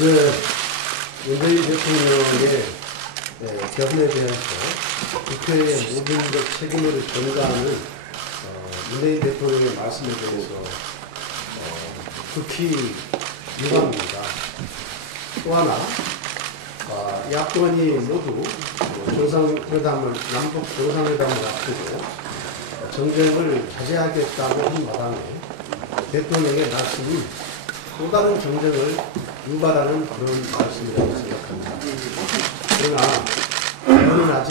어제 문재인 대통령의 결혼에 대해서 국회의 모든 책임을 전가하는 문재인 대통령의 말씀에 대해서 극히 유감입니다. 또 하나 야권이 모두 남북 정상회담을 앞두고 정쟁을 자제하겠다고 한 마당에 대통령의 말씀이 또 다른 정쟁을 유발하는 그런 말씀이라고 생각합니다. 그러나 저는 아직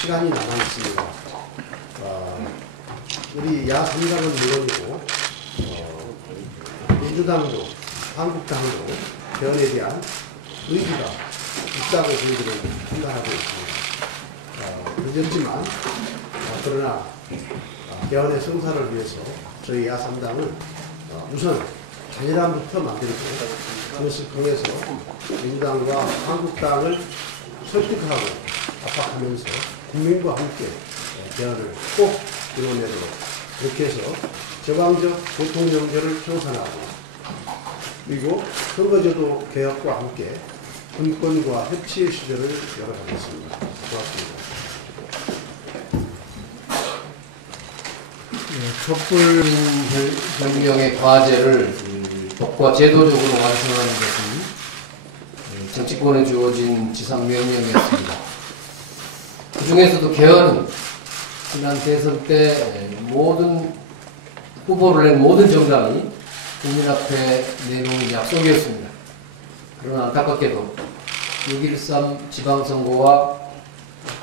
시간이 남아있습니다. 우리 야3당은 물론이고 민주당도 한국당도 개헌에 대한 의지가 있다고 저희들은 판단하고 있습니다. 늦었지만 그러나 개헌의 성사를 위해서 저희 야3당은 우선 단일화부터 만들고 그것을 통해서 민주당과 한국당을 설득하고 압박하면서 국민과 함께 개헌을 꼭 이뤄내도록 그렇게 해서 제왕적 대통령제를 청산하고 그리고 선거제도 개혁과 함께 분권과 협치의 시대를 열어가겠습니다. 고맙습니다. 촛불혁명의 과제를 법과 제도적으로 완성하는 것은 정치권에 주어진 지상명령이었습니다. 그 중에서도 개헌은 지난 대선 때 모든 후보를 낸 모든 정당이 국민 앞에 내놓은 약속이었습니다. 그러나 안타깝게도 6.13 지방선거와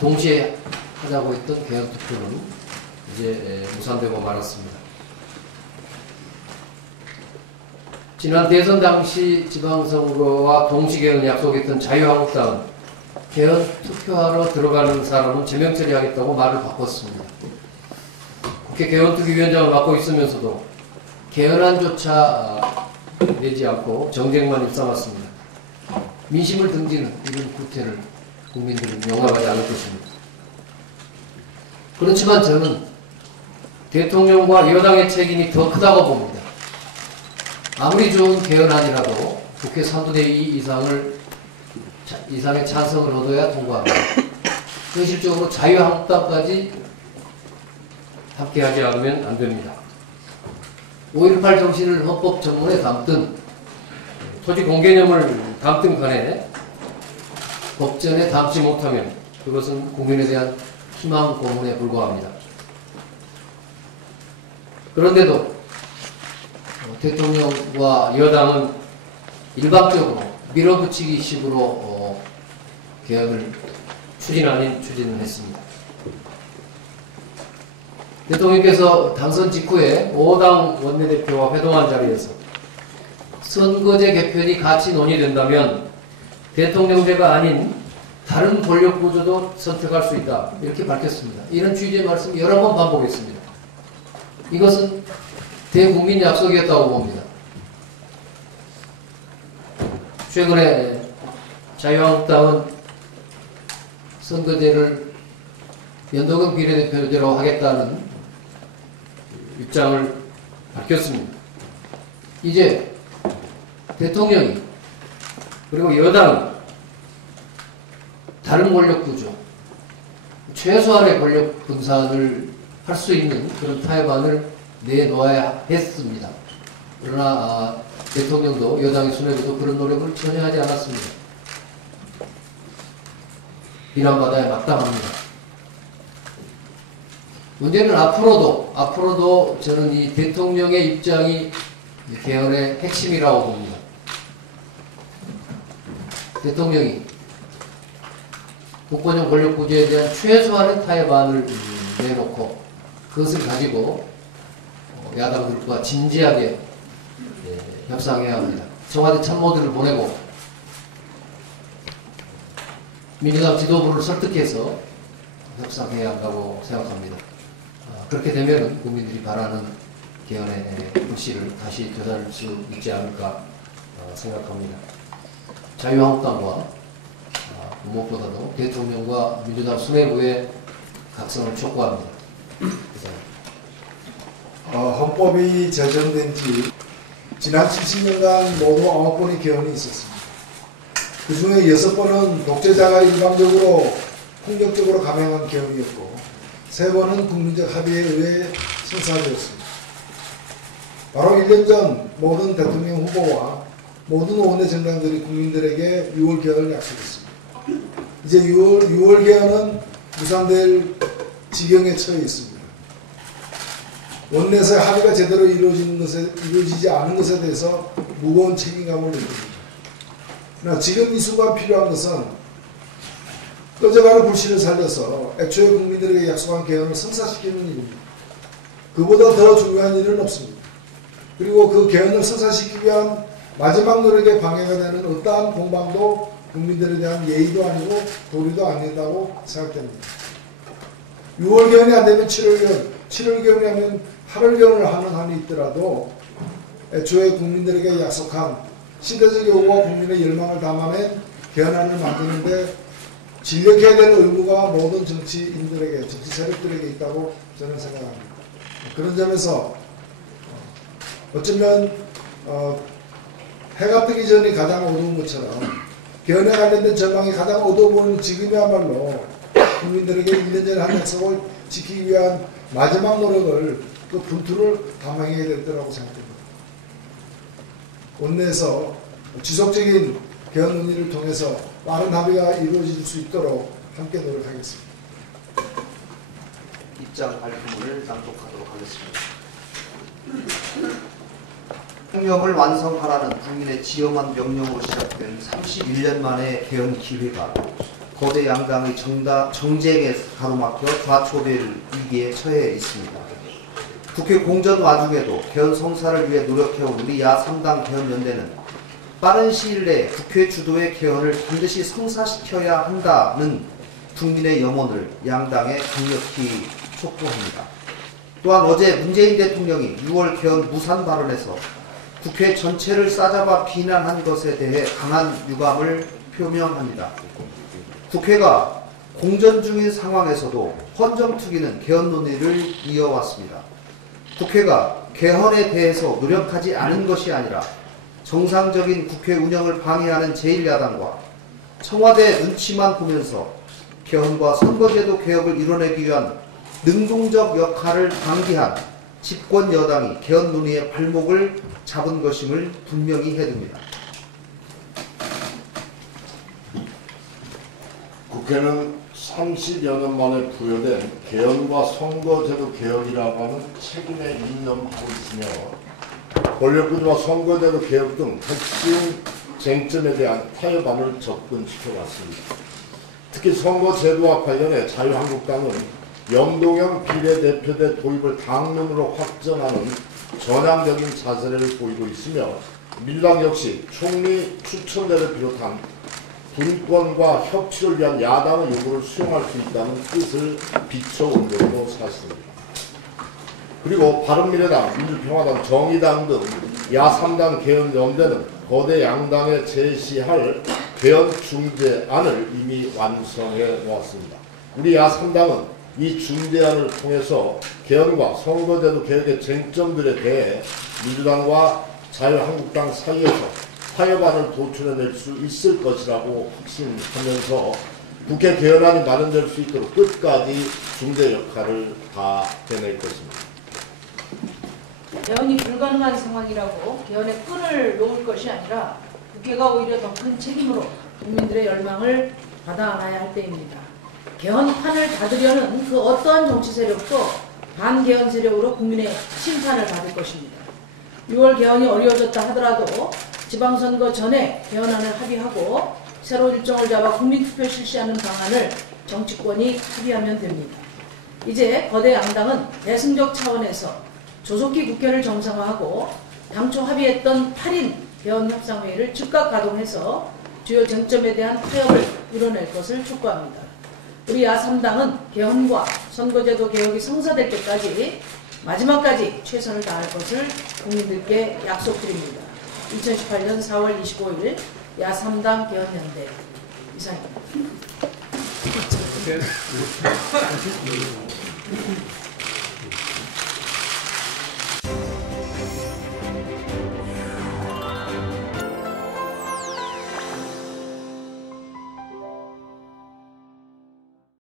동시에 하자고 했던 개헌 투표는 이제 무산되고 말았습니다. 지난 대선 당시 지방선거와 동시 개헌을 약속했던 자유한국당은 개헌 투표하러 들어가는 사람은 제명 처리하겠다고 말을 바꿨습니다. 국회 개헌특위위원장을 맡고 있으면서도 개헌안조차 내지 않고 정쟁만 입삼았습니다. 민심을 등지는 이런 구태를 국민들은 용납하지 않을 것입니다. 그렇지만 저는 대통령과 여당의 책임이 더 크다고 봅니다. 아무리 좋은 개헌안이라도 국회 3분의 2 이상의 찬성을 얻어야 통과합니다. 현실적으로 자유한국당까지 함께하지 않으면 안 됩니다. 5.18 정신을 헌법 전문에 담든 토지 공개념을 담든 간에 법전에 담지 못하면 그것은 국민에 대한 희망 고문에 불과합니다. 그런데도 대통령과 여당은 일방적으로 밀어붙이기 식으로 개헌을 추진 아닌 추진을 했습니다. 대통령께서 당선 직후에 5당 원내대표와 회동한 자리에서 선거제 개편이 같이 논의된다면 대통령제가 아닌 다른 권력구조도 선택할 수 있다 이렇게 밝혔습니다. 이런 취지의 말씀 여러 번 반복했습니다. 이것은 대국민 약속이었다고 봅니다. 최근에 자유한국당은 선거제를 연동형 비례대표제로 하겠다는 입장을 밝혔습니다. 이제 대통령이 그리고 여당이 다른 권력구조, 최소한의 권력 분산을 할 수 있는 그런 타협안을 내놓아야 했습니다. 그러나 대통령도 여당의 순회도 그런 노력을 전혀 하지 않았습니다. 비난받아야 마땅합니다. 문제는 앞으로도 저는 이 대통령의 입장이 개헌의 핵심이라고 봅니다. 대통령이 국권형 권력구조에 대한 최소한의 타협안을 내놓고 그것을 가지고 야당들과 진지하게 협상해야 합니다. 청와대 참모들을 보내고 민주당 지도부를 설득해서 협상해야 한다고 생각합니다. 그렇게 되면 국민들이 바라는 개헌의 불씨를 다시 되살릴 수 있지 않을까 생각합니다. 자유한국당과 무엇보다도 대통령과 민주당 수뇌부의 각성을 촉구합니다. 헌법이 제정된 지 지난 70년간 모두 9번의 개헌이 있었습니다. 그 중에 6번은 독재자가 일방적으로 폭력적으로 감행한 개헌이었고 3번은 국민적 합의에 의해 성사되었습니다. 바로 1년 전 모든 대통령 후보와 모든 원내 정당들이 국민들에게 6월 개헌을 약속했습니다. 이제 6월 개헌은 무산될 지경에 처해 있습니다. 원내에서 합의가 제대로 이루어지지 않은 것에 대해서 무거운 책임감을 느낍니다. 그러나 지금 이 순간 필요한 것은 꺼져가는 불씨를 살려서 애초에 국민들에게 약속한 개헌을 성사시키는 일입니다. 그보다 더 중요한 일은 없습니다. 그리고 그 개헌을 성사시키기 위한 마지막 노력에 방해가 되는 어떠한 공방도 국민들에 대한 예의도 아니고 도리도 아니다고 생각됩니다. 6월 개헌이 안 되면 7월 개헌, 7월 개헌이 하면 8월 개헌을 하는 한이 있더라도 애초에 국민들에게 약속한 시대적 요구와 국민의 열망을 담아낸 개헌안을 만드는데 진력해야 될 의무가 모든 정치인들에게, 정치 세력들에게 있다고 저는 생각합니다. 그런 점에서 어쩌면 해가 뜨기 전이 가장 어두운 것처럼 개헌에 관련된 전망이 가장 어두워 보이는 지금이야말로 국민들에게 1년 전에 한 약속을 지키기 위한 마지막 노력을 그 분투를 감행해야 될 거라고 생각합니다. 원내에서 지속적인 개헌 논의를 통해서 빠른 합의가 이루어질 수 있도록 함께 노력하겠습니다. 입장 발표문을 낭독하도록 하겠습니다. 통념을 완성하라는 국민의 지엄한 명령으로 시작된 31년 만의 개헌 기회가 거대 양당의 정쟁에 가로막혀 좌초될 위기에 처해 있습니다. 국회 공전 와중에도 개헌 성사를 위해 노력해온 우리 야3당 개헌연대는 빠른 시일 내에 국회 주도의 개헌을 반드시 성사시켜야 한다는 국민의 염원을 양당에 강력히 촉구합니다. 또한 어제 문재인 대통령이 6월 개헌 무산 발언에서 국회 전체를 싸잡아 비난한 것에 대해 강한 유감을 표명합니다. 국회가 공전 중인 상황에서도 헌정투기는 개헌 논의를 이어왔습니다. 국회가 개헌에 대해서 노력하지 않은 것이 아니라 정상적인 국회 운영을 방해하는 제1야당과 청와대 눈치만 보면서 개헌과 선거제도 개혁을 이뤄내기 위한 능동적 역할을 방기한 집권 여당이 개헌 논의의 발목을 잡은 것임을 분명히 해둡니다. 국회는 30여 년 만에 부여된 개헌과 선거제도 개혁이라고 하는 책임에 입념하고 있으며 권력구조와 선거제도 개혁 등 핵심 쟁점에 대한 타협안을 접근시켜왔습니다. 특히 선거제도와 관련해 자유한국당은 연동형 비례대표제 도입을 당론으로 확정하는 전향적인 자세를 보이고 있으며 민주당 역시 총리 추천제를 비롯한 분권과 협치를 위한 야당의 요구를 수용할 수 있다는 뜻을 비춰온 것도 사실입니다. 그리고 바른미래당, 민주평화당, 정의당 등 야3당 개헌연대는 거대 양당에 제시할 개헌 중재안을 이미 완성해 놓았습니다. 우리 야3당은 이 중재안을 통해서 개헌과 선거제도 개혁의 쟁점들에 대해 민주당과 자유한국당 사이에서 타협안을 도출해낼 수 있을 것이라고 확신하면서 국회 개헌안이 마련될 수 있도록 끝까지 중재 역할을 다해낼 것입니다. 개헌이 불가능한 상황이라고 개헌에 끈을 놓을 것이 아니라 국회가 오히려 더 큰 책임으로 국민들의 열망을 받아 안아야 할 때입니다. 개헌판을 닫으려는 그 어떠한 정치 세력도 반개헌 세력으로 국민의 심판을 받을 것입니다. 6월 개헌이 어려워졌다 하더라도 지방선거 전에 개헌안을 합의하고 새로 일정을 잡아 국민투표 실시하는 방안을 정치권이 합의하면 됩니다. 이제 거대 양당은 대승적 차원에서 조속히 국회를 정상화하고 당초 합의했던 8인 개헌협상회의를 즉각 가동해서 주요 쟁점에 대한 타협을 이뤄낼 것을 촉구합니다. 우리 야3당은 개헌과 선거제도 개혁이 성사될 때까지 마지막까지 최선을 다할 것을 국민들께 약속드립니다. 2018년 4월 25일 야3당 개헌연대 이상입니다.